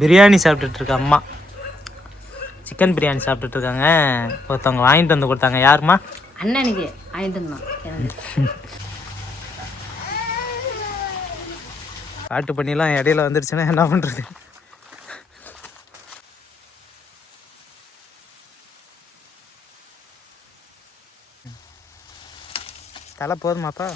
பிரியாணி சாப்பிட்டுட்ருக்க அம்மா. சிக்கன் பிரியாணி சாப்பிட்டுட்ருக்காங்க. ஒருத்தவங்க வாங்கிட்டு வந்து கொடுத்தாங்க. யாருமா? அண்ணனுக்கு வாங்கிட்டு வந்தான். காட்டு பண்ணிலாம் இடையில வந்துருச்சுன்னா என்ன பண்ணுறது? தலை போதுமாப்பா?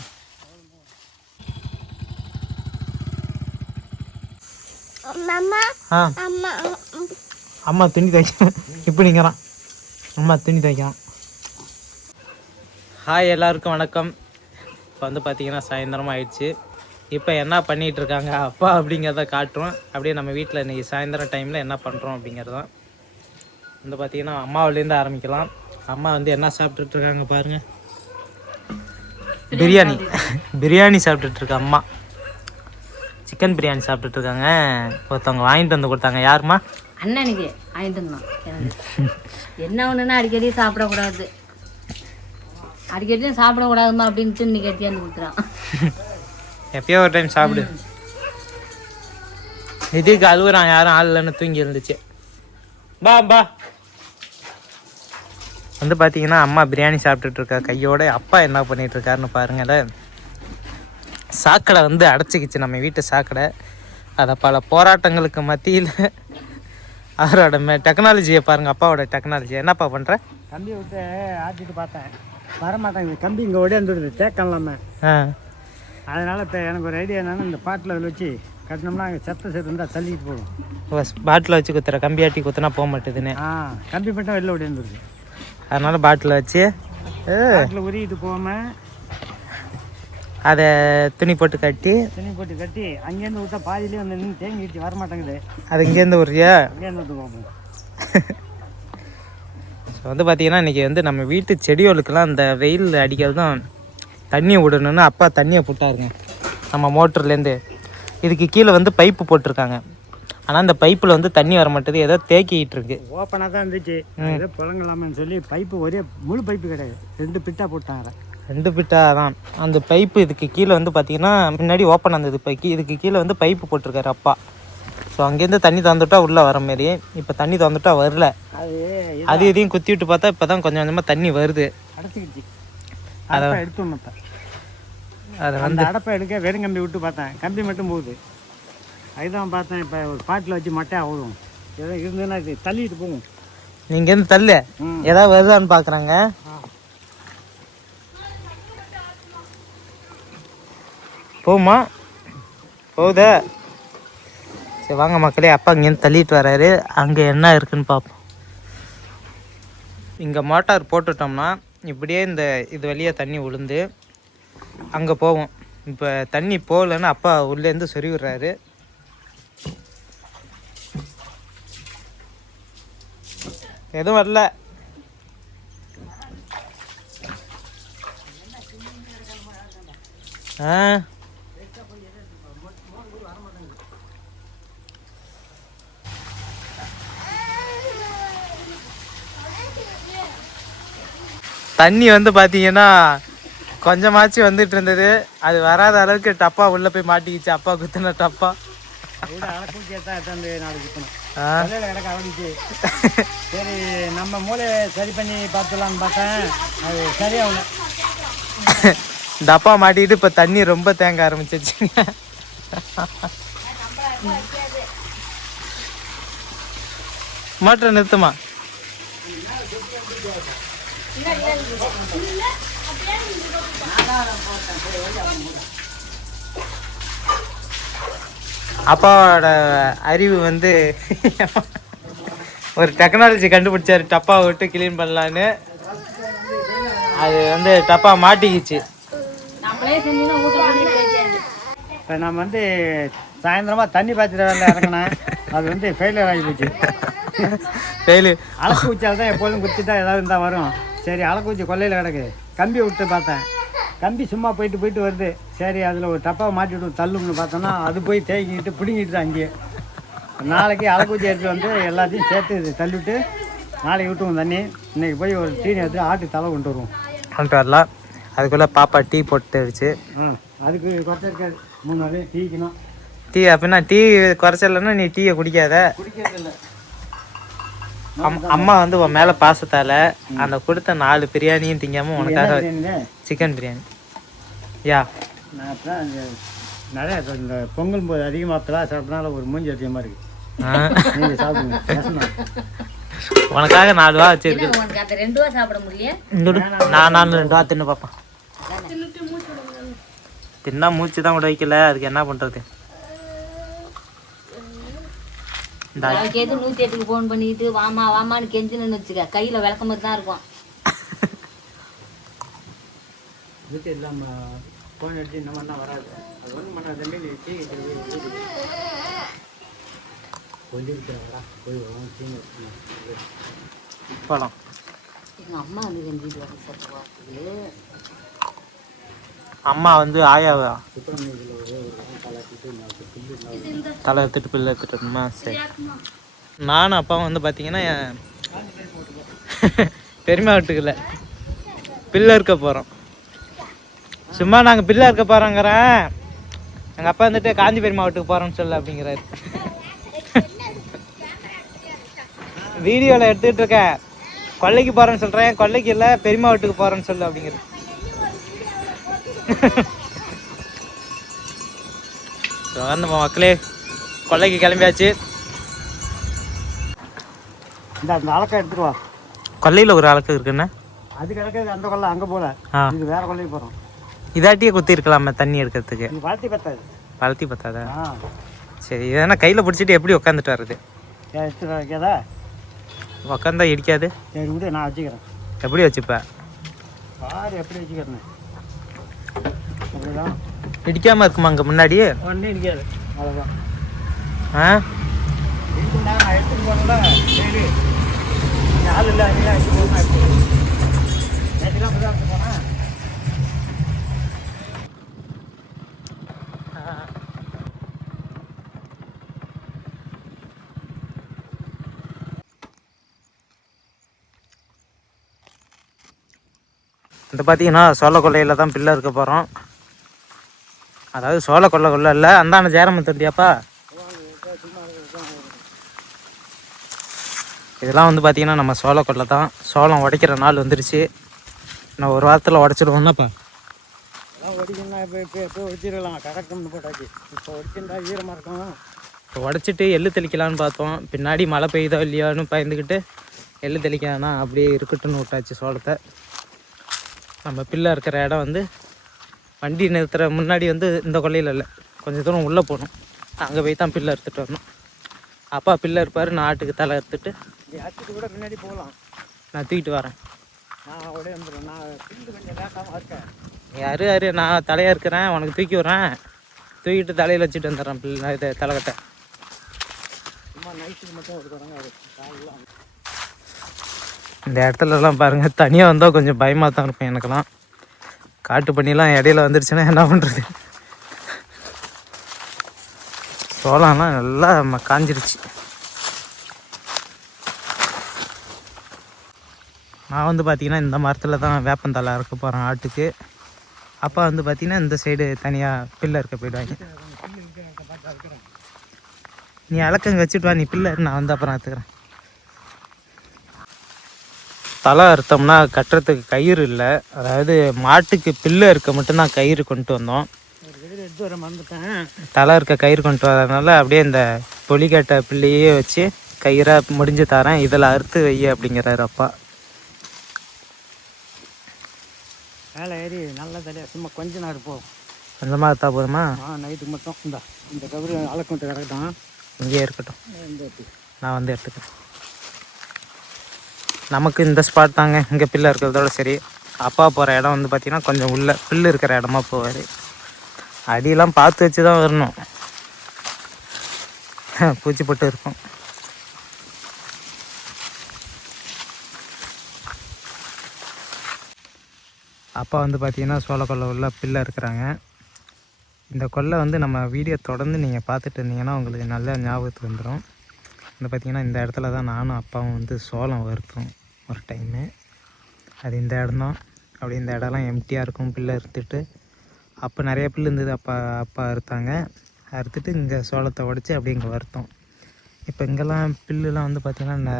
அம்மா துணி துவைக்கணும். இப்போ நீங்கிறான் அம்மா துணி துவைக்கலாம். ஹாய், எல்லாருக்கும் வணக்கம். இப்போ வந்து பார்த்தீங்கன்னா சாயந்தரம் ஆயிடுச்சு. இப்போ என்ன பண்ணிகிட்டு இருக்காங்க அப்பா அப்படிங்கிறத காட்டுறோம். அப்படியே நம்ம வீட்டில் இன்றைக்கி சாயந்தரம் டைமில் என்ன பண்ணுறோம் அப்படிங்கிறதான் வந்து பார்த்தீங்கன்னா அம்மாவிலேருந்து ஆரம்பிக்கலாம். அம்மா வந்து என்ன சாப்பிட்டுட்ருக்காங்க பாருங்கள். பிரியாணி சாப்பிட்டுட்ருக்க அம்மா. சிக்கன் பிரியாணி சாப்பிட்டுட்ருக்காங்க. ஒருத்தவங்க வாங்கிட்டு வந்து கொடுத்தாங்க. யாருமா? அண்ணனுக்கு வாங்கிட்டு வந்தான். என்ன ஒன்றுன்னா அடிக்கடி சாப்பிடக்கூடாது, அடிக்கடி சாப்பிடக்கூடாதுமா அப்படின்ட்டு இன்னைக்கு எடுத்து கொடுத்துறான். எப்பயோ ஒரு டைம் சாப்பிடு. இதுக்கு அழுகுறான். யாரும் ஆள் இல்லைன்னு தூங்கி இருந்துச்சு. பா வந்து பார்த்தீங்கன்னா அம்மா பிரியாணி சாப்பிட்டுட்ருக்கா கையோட. அப்பா என்ன பண்ணிகிட்ருக்காருன்னு பாருங்களேன். சாக்கடை வந்து அடைச்சிக்கிச்சு நம்ம வீட்டு சாக்கடை. அதை பல போராட்டங்களுக்கு மத்தியில் அவரோட டெக்னாலஜியை பாருங்கள். அப்பாவோட டெக்னாலஜி. என்னப்பா பண்ணுற? கம்பியை விட்டு ஆட்டிட்டு பார்த்தேன், வரமாட்டாங்க. கம்பி இங்கே ஓடியாந்துடுது தேக்கலாம. அதனால் இப்போ எனக்கு ஒரு ஐடியா என்னென்னா, இந்த பாட்டில் அதில் வச்சு கட்டினோம்னா அங்கே செத்த இருந்தால் தள்ளிட்டு போகும். பாட்டில் வச்சு குத்துற, கம்பி ஆட்டி குத்துனா போக மாட்டேதுன்னு. கம்பி மட்டும் வெளில ஓடியாந்துடுது. அதனால் பாட்டில் வச்சு பாட்டில் உருகிட்டு போகாமல் அதை துணி போட்டு கட்டி அங்கேருந்து விட்டா பாதியிலே வந்து நின்று தேங்கிட்டு வரமாட்டேங்குது. அது இங்கேருந்து விட்றியா? அங்கேருந்து விட்டு போகும். ஸோ வந்து பார்த்தீங்கன்னா இன்றைக்கி வந்து நம்ம வீட்டு செடிகளுக்கெல்லாம் அந்த வெயில் அடிக்கிறது தான் தண்ணி விடணுன்னு அப்பா தண்ணியை போட்டாருங்க நம்ம மோட்டர்லேருந்து. இதுக்கு கீழே வந்து பைப்பு போட்டிருக்காங்க. ஆனால் அந்த பைப்பில் வந்து தண்ணி வர மாட்டேது, ஏதோ தேக்கிட்டு இருக்கு. ஓப்பனாக தான் இருந்துச்சு, ஏதோ புழங்கலாமன்னு சொல்லி பைப்பு ஒரே முழு பைப்பு கிடையாது, 2 பிட்டா போட்டாங்க. 2 பிட்டா தான் அந்த பைப்பு. இதுக்கு கீழே வந்து பார்த்தீங்கன்னா முன்னாடி ஓப்பன் இருந்தது, இப்போ இதுக்கு கீழே வந்து பைப்பு போட்டிருக்காரு அப்பா. ஸோ அங்கேருந்து தண்ணி திறந்துட்டா உள்ளே வர மாரி. இப்போ தண்ணி திறந்துட்டா வரல. அது இதையும் குத்தி விட்டு பார்த்தா இப்போ தான் கொஞ்சம் கொஞ்சமாக தண்ணி வருது. அடைச்சிக்கிச்சு. அதை எடுத்து அதை வந்து அடப்பை எடுக்க வெறும் கம்பி விட்டு பார்த்தேன், கம்பி மட்டும் போகுது. அதுதான் பார்த்தேன். இப்போ ஒரு பாட்டில் வச்சு மட்டை ஆகும், ஏதோ இருந்ததுன்னா இது தள்ளிட்டு போகும். நீங்கள் இருந்து தள்ளு, ஏதாவது வருதான்னு பார்க்குறாங்க. போகுமா? போகுதா? சரி வாங்க மக்களே, அப்பா இங்கேருந்து தள்ளிட்டு வர்றாரு. அங்கே என்ன இருக்குன்னு பார்ப்போம். இங்கே மோட்டார் போட்டுட்டோம்னா இப்படியே இந்த இது வழியாக தண்ணி விழுந்து அங்கே போவோம். இப்போ தண்ணி போகலன்னு அப்பா உள்ளேருந்து சொறி விடுறாரு. எதுவும் வரல. தண்ணி வந்து பார்த்தீங்கன்னா கொஞ்சமாச்சு வந்துட்டு இருந்தது. அது வராத அளவுக்கு டப்பா உள்ளே போய் மாட்டிக்கிச்சு. அப்பா குத்துன டப்பா. சரி நம்ம மூளை சரி பண்ணி பார்த்துலான்னு பார்த்தேன், அது சரியாகல. டப்பா மாட்டிக்கிட்டு இப்போ தண்ணி ரொம்ப தேங்க ஆரம்பிச்சிருச்சுங்க. மோட்டரை நிறுத்துமா? அப்பாவோட அறிவு வந்து ஒரு டெக்னாலஜி கண்டுபிடிச்சாரு, டப்பாவை விட்டு கிளீன் பண்ணலான்னு. அது வந்து டப்பா மாட்டிக்கிச்சு. இப்போ நம்ம வந்து சாயந்தரமாக தண்ணி பாய்ச்சிட்டு வேலை இறங்கினேன், அது வந்து ஃபெயிலியர் ஆகி போச்சு. அலக்கு ஊச்சால் தான் எப்போதும் குத்திட்டா ஏதாவது இருந்தால் வரும். சரி அலக்கு ஊச்சி கொல்லையில் கிடக்கு, கம்பி விட்டு பார்த்தேன், கம்பி சும்மா போயிட்டு வருது. சரி அதில் ஒரு டப்பாவை மாட்டிவிட்டு தள்ளும்னு பார்த்தோன்னா அது போய் தேய்க்கிட்டு பிடுங்கிட்டு தான் அங்கேயே. நாளைக்கு அலக்குச்சி எடுத்து வந்து எல்லாத்தையும் சேர்த்து தள்ளிவிட்டு நாளைக்கு விட்டுவோம் தண்ணி. இன்றைக்கி போய் ஒரு டீ எடுத்து ஆட்டு தலை கொண்டு வருவோம். கொண்டு வரலாம். அதுக்குள்ளே பாப்பா டீ போட்டுருச்சு. அதுக்கு குறைச்ச இருக்காது, 3 நாள் டீக்கணும். டீ அப்படின்னா டீ குறைச்சலன்னா நீ டீயை குடிக்காத. குடிக்கிறதில்ல. அம்மா வந்து உன் மேலே பாசத்தால் அந்த கொடுத்த 4 பிரியாணியும் திங்காமல் உனக்காக சிக்கன் பிரியாணி. யா நான் அப்புறம் அந்த நிறையா இந்த பொங்கல் போது அதிகமாக பிளாஸ் சாப்பிட்றதுனால ஒரு மூஞ்சி அதிகமாக இருக்குது. நீங்கள் சாப்பிடுங்க. உனக்காக 4 ரூபா வச்சிருக்கு. உனக்கு அந்த 2 ரூபா சாப்பிட முடியல. நான் 2 ரூபா தின்னு பார்ப்பேன். தின்னா மூச்சு தான் கூட வைக்கல, அதுக்கு என்ன பண்ணுறது? நாளைக்கு 108க்கு ஃபோன் பண்ணிட்டு வாமா வாமான்னு கெஞ்சினு வச்சுக்க, கையில் விளக்கம் மாதிரி தான் இருக்கும். வீட்டு இல்லாமல் ஃபோன் அடிச்சு இந்த மாதிரிலாம் வராது. அது ஒன்றும் பண்ணாத தம்பி, நீ டீ சொல்லியிருக்கிறா போய் போகலாம். எங்கள் அம்மா வந்து கெஞ்சிட்டு வர பார்த்துக்கு. அம்மா வந்து ஆயாவா தலை எடுத்துட்டு பிள்ளை எடுத்துட்டோமா? சரி. நானும் அப்பாவும் வந்து பார்த்தீங்கன்னா பெருமை வீட்டுக்குள்ள பிள்ளை இருக்க போகிறோம். சும்மா நாங்கள் பிள்ளை இருக்க போகிறோங்கிறேன். எங்கள் அப்பா வந்துட்டு காஞ்சி பெருமா வீட்டுக்கு போகிறோம்னு சொல்லு அப்படிங்கிறாரு. வீடியோவில் எடுத்துகிட்டு இருக்கேன். கொல்லைக்கு போகிறேன்னு சொல்கிறேன். கொல்லைக்கு இல்லை, பெரியம்மா வீட்டுக்கு போகிறேன்னு சொல்லு அப்படிங்கிறது. வந்து மக்களே கொல்லைக்கு கிளம்பியாச்சு. இந்த அந்த அலக்கை எடுத்துருவா. கொல்லையில் ஒரு அலக்கு இருக்குண்ணே. அது கிடக்குது அந்த கொல்லை, அங்கே போல. இது வேற கொல்லைக்கு போகிறோம். இதாட்டியே குத்தி இருக்கலாமே தண்ணி எடுக்கிறதுக்கு. வளர்த்தி பத்தாது. வளர்த்தி பத்தாதா? சரி. இதெல்லாம் கையில் பிடிச்சிட்டு எப்படி உட்காந்துட்டு வர்றது? எடுத்து வைக்காதா? உட்காந்தா இடிக்காது. சரி விடு, நான் வச்சுக்கிறேன். எப்படி வச்சுப்பேன்? பாரு எப்படி வச்சுக்கிறேன். அப்படிதான் இடிக்காமல் இருக்குமா அங்கே முன்னாடி? ஒன்றும் இடிக்காது. அவ்வளோதான். நான் எடுத்துட்டு போனல. சரி ஆள் இல்லை, அதெல்லாம் எடுத்து போனால் நேற்றுலாம் அப்படி தான் எடுத்து போனேன். இந்த பார்த்தீங்கன்னா சோள கொள்ளையில் தான் பிள்ளை இருக்க போகிறோம். அதாவது சோள கொள்ளை இல்லை, அந்தான சேரம தண்டியாப்பா. இதெல்லாம் வந்து பார்த்தீங்கன்னா நம்ம சோள கொள்ளை தான். சோளம் உடைக்கிற நாள் வந்துருச்சு. நான் ஒரு வாரத்தில் உடச்சிடுவோம்னாப்பா. அதெல்லாம் ஒடிக்கணும்னா இப்போ ஒடிச்சிடலாம். கரெக்டாக போட்டாச்சு. இப்போ ஒடிச்சிருந்தா ஈரமாக இருக்கும். இப்போ உடச்சிட்டு எள்ளு தெளிக்கலான்னு பார்த்தோம். பின்னாடி மழை பெய்யுதோ இல்லையோன்னு பயந்துக்கிட்டு எள்ளு தெளிக்கணும்னா அப்படியே இருக்கட்டும்னு விட்டாச்சு சோளத்தை. நம்ம பிள்ளை இருக்கிற இடம் வந்து வண்டி நிறுத்துகிற முன்னாடி வந்து இந்த கொல்லையில் இல்லை, கொஞ்சம் தூரம் உள்ளே போகணும். அங்கே போய் தான் பிள்ளை எடுத்துகிட்டு வரணும். அப்பா பிள்ளை இருப்பார், நான் ஆட்டுக்கு தலை எடுத்துட்டு அடிச்சுட்டு கூட முன்னாடி போகலாம். நான் தூக்கிட்டு வரேன். நான் உடனே வந்துடுவேன். நான் பில்லு கொஞ்சம் லேட்டாகவும் இருக்கேன். யார் நான் தலையாக இருக்கிறேன், உனக்கு தூக்கி விட்றேன். தூக்கிட்டு தலையில் வச்சுட்டு வந்துடுறேன் பிள்ளை இதை தலைக்கட்டை. சும்மா நைட்டுக்கு மட்டும் எடுக்கிறாங்க. அது காலையில் இந்த இடத்துலலாம் பாருங்கள், தனியாக வந்தால் கொஞ்சம் பயமாக தான் இருக்கும் எனக்கெல்லாம். காட்டு பண்ணிலாம் இடையில வந்துருச்சுன்னா என்ன பண்ணுறது? சோளம்லாம் நல்லா காஞ்சிருச்சு. நான் வந்து பார்த்திங்கன்னா இந்த மரத்தில் தான் வேப்பந்தலை அறுக்க போகிறேன் ஆட்டுக்கு. அப்பா வந்து பார்த்திங்கன்னா இந்த சைடு தனியாக பிள்ளை இருக்க போயிடுவாங்க. நீ அலக்கங்க வச்சுட்டு வா, நீ பிள்ளை நான் வந்து அப்புறம் எடுத்துக்கிறேன். தலை அறுத்தோம்னா கட்டுறதுக்கு கயிறு இல்லை. அதாவது மாட்டுக்கு பிள்ளை இருக்க மட்டும்தான் கயிறு கொண்டு வந்தோம். எடுத்து வர மறந்துட்டேன். தலை இருக்க கயிறு கொண்டு வரதுனால அப்படியே இந்த பொலிக்கட்டை பிள்ளையே வச்சு கயிறாக முடிஞ்சு தரேன், இதில் அறுத்து வை அப்படிங்கிறாரு அப்பா. மேலே ஏறி நல்லா தலையாக சும்மா கொஞ்ச நேரம் போகும். கொஞ்சமாக எடுத்தா போதுமா? நைட்டுக்கு மட்டும் இந்த கவுரு அலக்கொண்டு கிடக்கட்டும். இங்கேயே இருக்கட்டும், நான் வந்து எடுத்துக்கிறேன். நமக்கு இந்த ஸ்பாட் தாங்க, இங்கே பிள்ளை இருக்கிறதோட சரி. அப்பா போகிற இடம் வந்து பார்த்திங்கன்னா கொஞ்சம் உள்ள பில்லு இருக்கிற இடமா போவார். அடியெல்லாம் பார்த்து வச்சு தான் வரணும், பூச்சி போட்டு இருக்கும். அப்பா வந்து பார்த்திங்கன்னா சோள கொல்லை உள்ள பிள்ளை இருக்கிறாங்க. இந்த கொல்லை வந்து நம்ம வீடியோ தொடர்ந்து நீங்கள் பார்த்துட்டு இருந்தீங்கன்னா உங்களுக்கு நல்ல ஞாபகத்துக்கு வந்துடும். வந்து பார்த்திங்கன்னா இந்த இடத்துல தான் நானும் அப்பாவும் வந்து சோளம் வறுத்தோம் ஒரு டைமு. அது இந்த இடம்தான். அப்படி இந்த இடம்லாம் எம்டியாக இருக்கும், பிள்ளை அறுத்துட்டு. அப்போ நிறைய பில்லு இருந்தது, அப்பா அறுத்தாங்க. அறுத்துட்டு இங்கே சோளத்தை உடச்சி அப்படியே இங்கே வருத்தோம். இப்போ இங்கெல்லாம் பில்லுலாம் வந்து பார்த்திங்கன்னா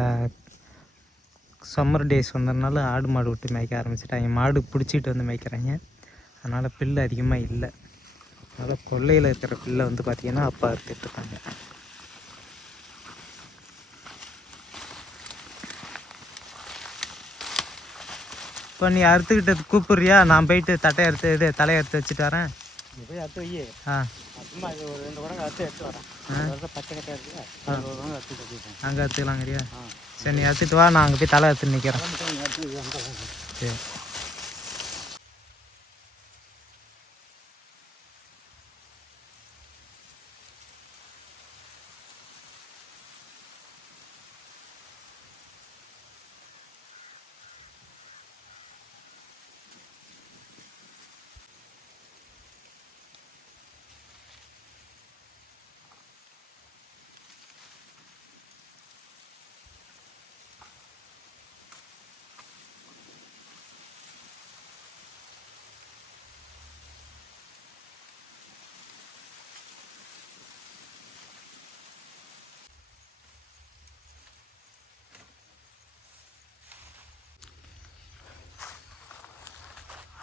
சம்மர் டேஸ் வந்ததுனால ஆடு மாடு விட்டு மேய்க்க ஆரம்பிச்சிட்டாங்க. மாடு பிடிச்சிட்டு வந்து மேய்க்கிறாங்க. அதனால் பில்லு அதிகமாக இல்லை. அதனால் கொல்லையில் இருக்கிற பில்லை வந்து பார்த்திங்கன்னா அப்பா அறுத்துட்ருக்காங்க. இப்போ நீ அறுத்துக்கிட்டது கூப்பிட்றியா? நான் போயிட்டு தலையை அறுத்து வச்சுட்டு வரேன். நீ போய் அறுத்து வை. சும்மா இது ஒரு 2 குடங்க எடுத்து வரேன். பச்சை கட்டையாக இருக்குது, ஒரு குடங்க அறுத்து கட்டிட்டேன். அங்கே அறுத்துக்கலாங்கிறியா? சரி, நீ அறுத்துட்டு வா, நான் அங்கே போய் தலை அறுத்து நிற்கிறேன். சரி.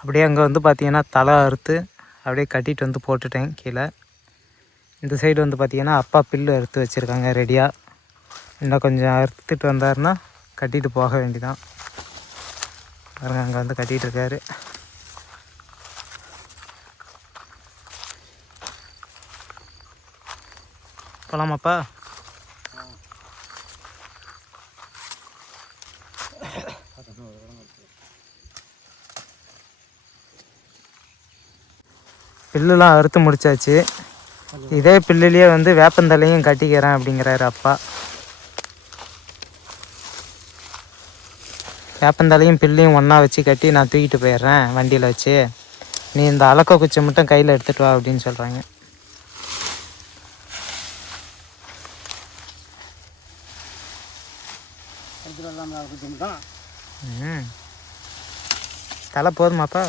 அப்படியே அங்கே வந்து பார்த்திங்கன்னா தலை அறுத்து அப்படியே கட்டிட்டு வந்து போட்டுட்டேன் கீழே. இந்த சைடு வந்து பார்த்திங்கன்னா அப்பா பில்லு அறுத்து வச்சுருக்காங்க ரெடியாக. இன்னும் கொஞ்சம் அறுத்துட்டு வந்தாருன்னா கட்டிட்டு போக வேண்டிதான். பாருங்க, அங்கே வந்து கட்டிகிட்டு இருக்காரு. போகலாமாப்பா? பில்லுலாம் அறுத்து முடிச்சாச்சு. இதே பில்லுலேயே வந்து வேப்பந்தலையும் கட்டிக்கிறேன் அப்படிங்கிறாரு அப்பா. வேப்பந்தலையும் பில்லையும் ஒன்றா வச்சு கட்டி நான் தூக்கிட்டு போயிடுறேன் வண்டியில் வச்சு. நீ இந்த அலக்க குச்சி மட்டும் கையில் எடுத்துகிட்டு வா அப்படின்னு சொல்கிறாங்க. தலை போதுமாப்பா?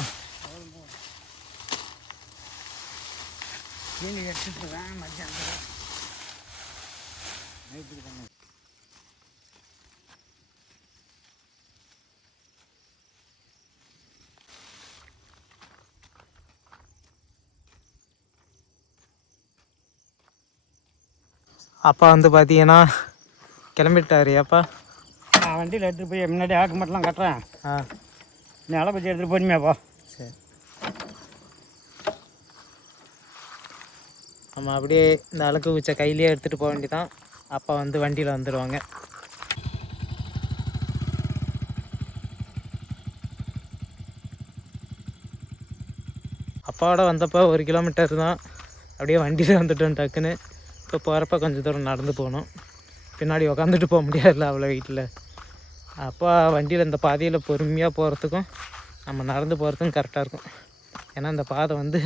அப்பா வந்து பார்த்தீங்கன்னா கிளம்பிட்டாரு. அப்பா நான் வண்டியில் எடுத்துகிட்டு போய் முன்னாடி ஆக்கு மட்டும்லாம் கட்டுறேன். நீ அளப்பச்சி எடுத்துகிட்டு போனியாப்பா? சரி. நம்ம அப்படியே இந்த அலக்கு குச்சை கையிலேயே எடுத்துகிட்டு போக வேண்டியதான். அப்பா வந்து வண்டியில் வந்துடுவாங்க. அப்பாவோட வந்தப்போ 1 கிலோமீட்டர் தான். அப்படியே வண்டியில் வந்துட்டோம் டக்குன்னு. இப்போ போகிறப்ப கொஞ்சம் தூரம் நடந்து போகணும். பின்னாடி உக்காந்துட்டு போக முடியாதுல்ல அவ்வளோ வீட்டில். அப்பா வண்டியில் இந்த பாதையில் பொறுமையாக போகிறதுக்கும் நம்ம நடந்து போகிறதுக்கும் கரெக்டாக இருக்கும். ஏன்னா இந்த பாதை வந்து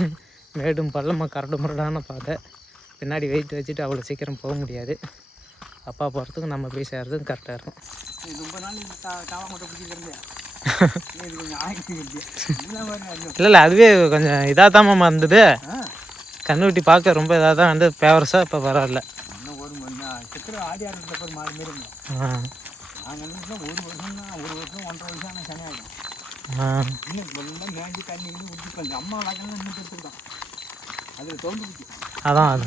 மேடும் பள்ளமாக கரடு முரடான பாதை. பின்னாடி வெயிட் வச்சுட்டு அவ்வளோ சீக்கிரம் போக முடியாது. அப்பா போகிறதுக்கும் நம்ம போய் சேர்றதுக்கும் கரெக்டாக இருக்கும். இல்லை அதுவே கொஞ்சம் இதாக தான் மாமா இருந்தது. கண்ணுக்குட்டி பார்க்க ரொம்ப இதாக தான் வந்து ஃபேவரஸாக. இப்போ பரவாயில்ல. அதான் அது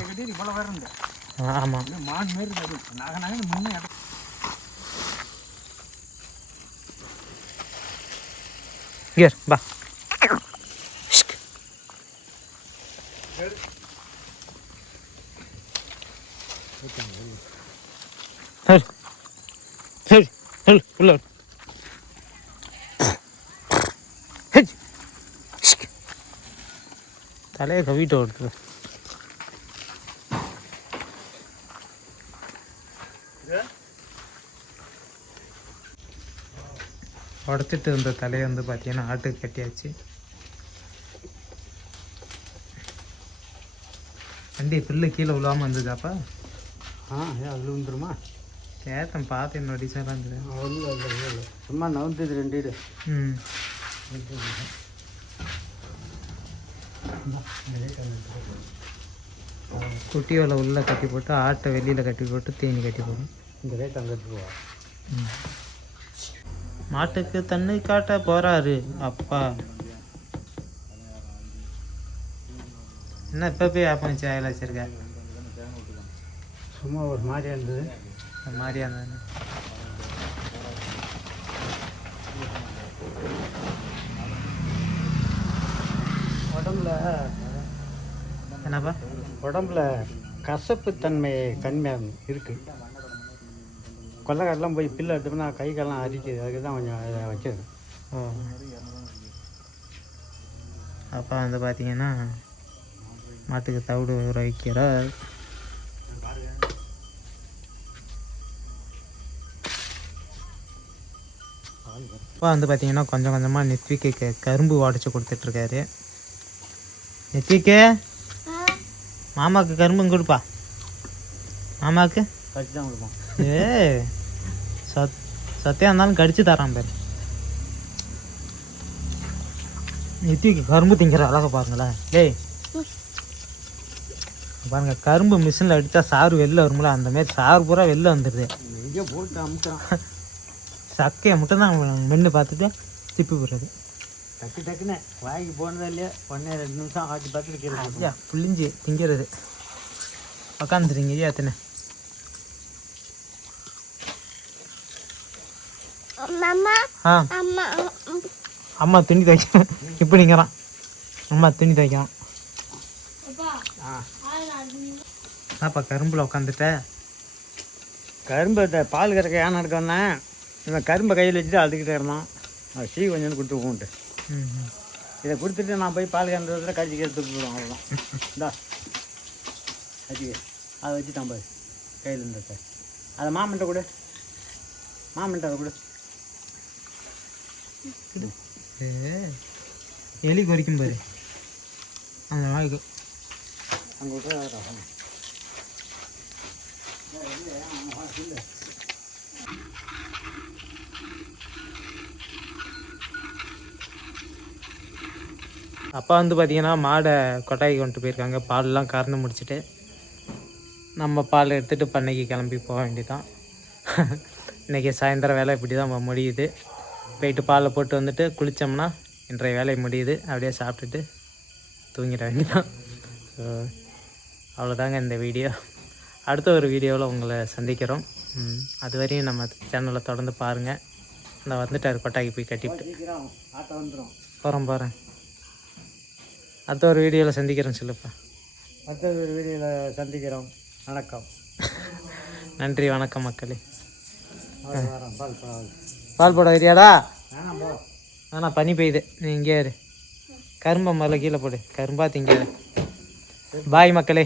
ஆமாம். Here, bye. Pull out. தலையை கவிட்டு ஓடுது. உடச்சிட்டு இருந்த தலையை வந்து பார்த்தீங்கன்னா ஆட்டுக்கு கட்டியாச்சு. வண்டி பில்லு கீழே விழாமல் இருந்ததாப்பா? அதில் விழுந்துருமா? கேட்டேன், பார்த்து என்னோட டிசைன்லாம் இருந்தது. சும்மா நவுந்தது 2 இடு. குட்டியோலை உள்ளே கட்டி போட்டு ஆட்டை வெளியில் கட்டி போட்டு தீனி கட்டி போடும். இந்த ரேட் அங்கே எடுத்துருவா. மாட்டுக்கு தண்ணி காட்ட போகிறாரு அப்பா. என்ன இப்போ போய் ஆப்பம் வச்சு ஆயில் வச்சுருக்க? சும்மா ஒரு மாதிரியாக இருந்தது. மாதிரியா இருந்தானே. உடம்புல என்னப்பா? உடம்புல கசப்புத்தன்மை கம்மியாக இருக்குது. கொள்ளைக்காரெலாம் போய் பில்லு எடுத்தோம்னா கை காலெலாம் அரிக்குது. அதுக்கு தான் கொஞ்சம் இதை வச்சிருக்கேன். ஓ, அப்பா வந்து பார்த்தீங்கன்னா மாட்டுக்கு தவிடு ஊற வைக்கிறார். அப்பா வந்து பார்த்தீங்கன்னா கொஞ்சம் கொஞ்சமாக நெத்விக்கு கரும்பு உடச்சி கொடுத்துட்ருக்காரு. நெத்விக்கு மாமாவுக்கு கரும்பு கொடுப்பா. மாமாவுக்கு கடிச்சு தான் கொடுப்போம். சத்தியாக இருந்தாலும் கடிச்சு தரான் பேர். நெத்திக்கு கரும்பு திங்கிற அழகை பாருங்களேன். டேய் பாருங்க, கரும்பு மிஷினில் அடித்தா சாறு வெளில வரும்ல, அந்தமாரி சாறு பூரா வெளில வந்துடுது. எங்கேயோ போட்டு அமுக்கிறான். சக்கையை மட்டும் தான் மென்று பார்த்துட்டு திப்பி போடுறது. டக்கு டக்குன்னு வாய்க்கு போனதே இல்லையா, 1-2 நிமிஷம் ஆட்டி பார்த்துட்டு கீழே ஐயா புளிஞ்சு திங்கிறது. உக்காந்துருங்க ஐயா அத்தனை. ஆ அம்மா துணி துவைக்க இப்படிங்கிறான். அம்மா துணி துவைக்கிறான். அப்பா கரும்பில் உட்காந்துட்ட. கரும்பு பால் கறக்க ஏன் நடக்க வந்தேன். இவன் கரும்பை கையில் வச்சுட்டு அழுதுகிட்டே இருந்தான். டீ கொஞ்சம் கொடுத்து போன்ட்டு இதை கொடுத்துட்டு நான் போய் பால் கறந்ததில் கடிச்சு எடுத்து போடுவோம். அவ்வளோதான். இந்தா கடிச்சு அதை வச்சுட்டான் போய் கையில் இருந்த. அதை மாமன்ட்ட கொடு, மாமன்ட்ட அதை கொடு. எலி கொறிக்கும் பாரு அந்த வாய்க்கு. அங்கே விட்டு அப்பா வந்து பார்த்தீங்கன்னா மாடை கொட்டாய்க்கு கொண்டு போயிருக்காங்க. பால்லாம் கறந்து முடிச்சுட்டு நம்ம பால் எடுத்துகிட்டு பண்ணைக்கு கிளம்பி போக வேண்டியதான். இன்றைக்கி சாயந்தரம் வேலை இப்படி தான் முடியுது. போயிட்டு பாலை போட்டு வந்துட்டு குளித்தோம்னா இன்றைய வேலை முடியுது. அப்படியே சாப்பிட்டுட்டு தூங்கிட வேண்டியதான். ஸோ அவ்வளோதாங்க இந்த வீடியோ. அடுத்த ஒரு வீடியோவில் உங்களை சந்திக்கிறோம். அது வரையும் நம்ம சேனலை தொடர்ந்து பாருங்கள். நான் வந்துட்டார் கொட்டாய்க்கு போய் கட்டிவிட்டு ஆட்டை வந்துடும். போகிறேன். அடுத்த ஒரு வீடியோவில் சந்திக்கிறேன் சொல்லுப்பா. அடுத்த ஒரு வீடியோவில் சந்திக்கிறோம். வணக்கம். நன்றி வணக்கம் மக்களே. பால் பால் போட வரியாடா? வேணாம் போ. ஆனால் பனி பெய்யுது. நீ இங்கே இரு. கரும்பை முதல்ல கீழே போடு. கரும்பா திங்காது. பாய் மக்களே.